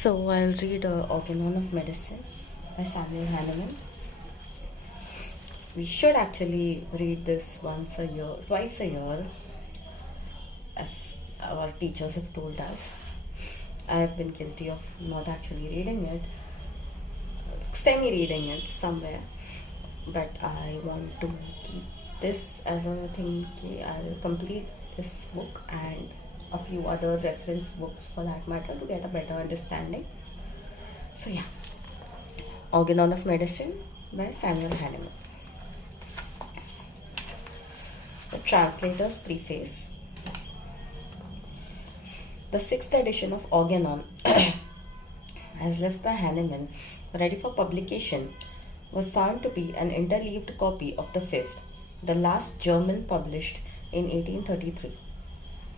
So I'll read Organon of Medicine by Samuel Hahnemann. We should actually read this twice a year, as our teachers have told us. I have been guilty of not actually reading it, semi-reading it somewhere, but I want to keep this as a thing. I'll complete this book and a few other reference books for that matter to get a better understanding. So yeah, Organon of Medicine by Samuel Hahnemann. The translator's preface. The 6th edition of Organon, as left by Hahnemann, ready for publication, was found to be an interleaved copy of the 5th, the last German published in 1833.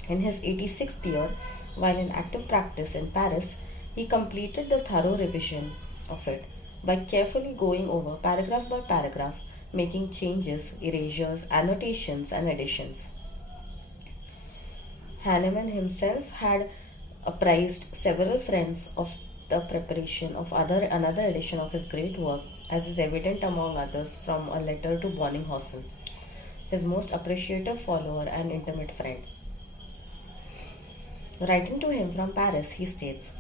In his 86th year, while in active practice in Paris, he completed the thorough revision of it by carefully going over paragraph by paragraph, making changes, erasures, annotations, and additions. Hahnemann himself had apprised several friends of the preparation of another edition of his great work, as is evident among others from a letter to Bonninghausen, his most appreciative follower and intimate friend. Writing to him from Paris, he states,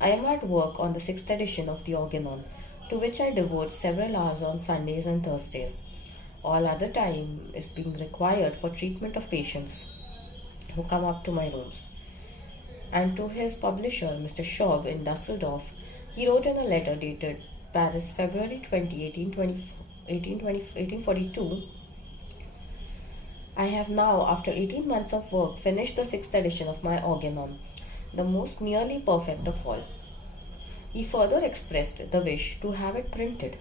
"I am at work on the 6th edition of the Organon, to which I devote several hours on Sundays and Thursdays. All other time is being required for treatment of patients who come up to my rooms." And to his publisher, Mr. Schaub in Dusseldorf, he wrote in a letter dated Paris, February 20, 1842, "I have now, after 18 months of work, finished the 6th edition of my Organon, the most nearly perfect of all." He further expressed the wish to have it printed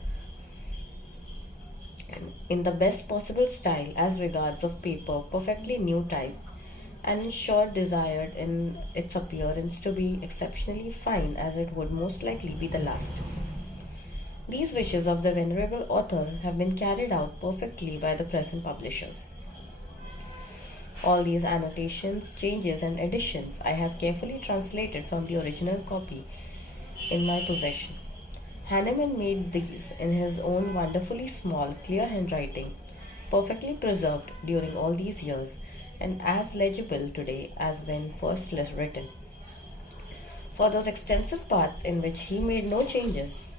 in the best possible style as regards of paper, perfectly new type, and in short desired in its appearance to be exceptionally fine, as it would most likely be the last. These wishes of the venerable author have been carried out perfectly by the present publishers. All these annotations, changes, and additions I have carefully translated from the original copy in my possession. Hahnemann made these in his own wonderfully small, clear handwriting, perfectly preserved during all these years, and as legible today as when first written. For those extensive parts in which he made no changes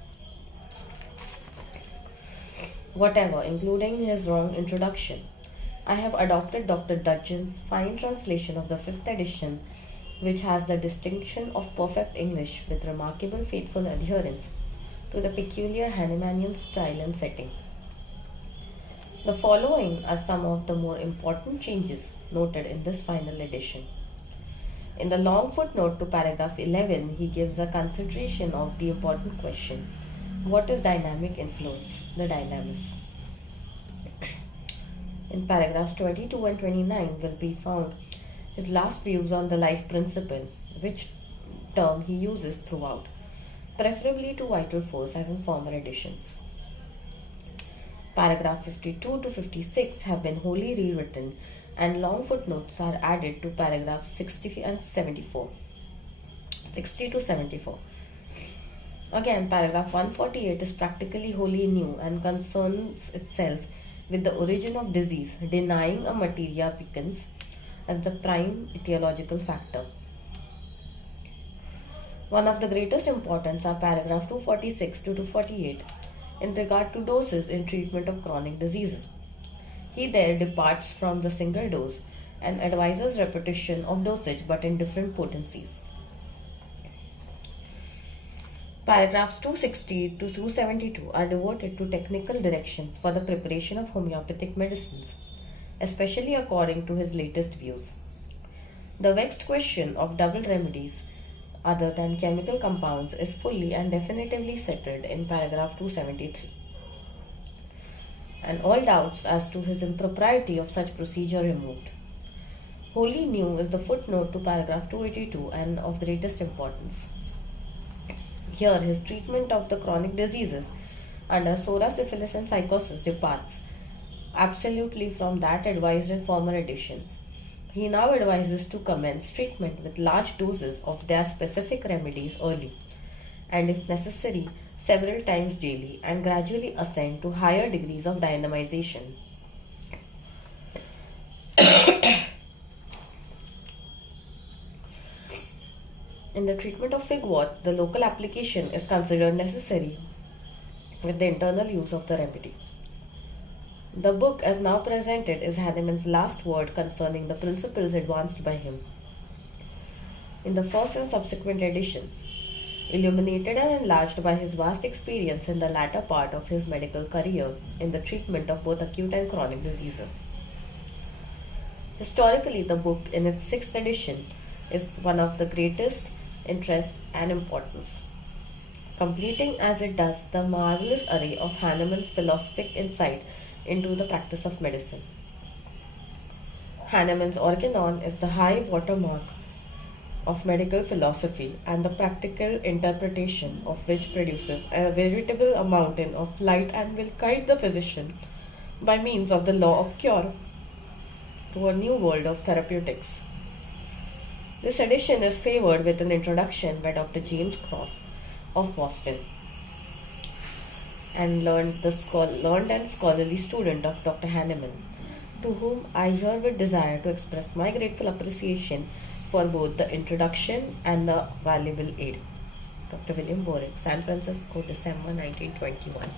whatever, including his wrong introduction, I have adopted Dr. Dudgeon's fine translation of the 5th edition, which has the distinction of perfect English with remarkable faithful adherence to the peculiar Hahnemannian style and setting. The following are some of the more important changes noted in this final edition. In the long footnote to paragraph 11, he gives a consideration of the important question, what is dynamic influence, the dynamis? In paragraphs 22 and 29 will be found his last views on the life principle, which term he uses throughout, preferably to vital force as in former editions. Paragraph 52 to 56 have been wholly rewritten, and long footnotes are added to paragraphs 60 and 74. 60 to 74. Again, paragraph 148 is practically wholly new and concerns itself with the origin of disease, denying a materia peccans as the prime etiological factor. One of the greatest importance are paragraph 246 to 248 in regard to doses in treatment of chronic diseases. He there departs from the single dose and advises repetition of dosage but in different potencies. Paragraphs 260 to 272 are devoted to technical directions for the preparation of homeopathic medicines, especially according to his latest views. The vexed question of double remedies other than chemical compounds is fully and definitively settled in paragraph 273, and all doubts as to his impropriety of such procedure removed. Wholly new is the footnote to paragraph 282 and of greatest importance. Here his treatment of the chronic diseases under sora, syphilis, and psychosis departs absolutely from that advised in former editions. He now advises to commence treatment with large doses of their specific remedies early, and if necessary, several times daily, and gradually ascend to higher degrees of dynamization. In the treatment of fig warts, the local application is considered necessary with the internal use of the remedy. The book, as now presented, is Hahnemann's last word concerning the principles advanced by him. In the first and subsequent editions, illuminated and enlarged by his vast experience in the latter part of his medical career in the treatment of both acute and chronic diseases. Historically, the book, in its sixth edition, is one of the greatest interest and importance, completing as it does the marvelous array of Hahnemann's philosophic insight into the practice of medicine. Hahnemann's Organon is the high watermark of medical philosophy, and the practical interpretation of which produces a veritable mountain of light and will guide the physician by means of the law of cure to a new world of therapeutics. This edition is favored with an introduction by Dr. James Cross of Boston, and learned and scholarly student of Dr. Hahnemann, to whom I herewith desire to express my grateful appreciation for both the introduction and the valuable aid. Dr. William Borick, San Francisco, December 1921.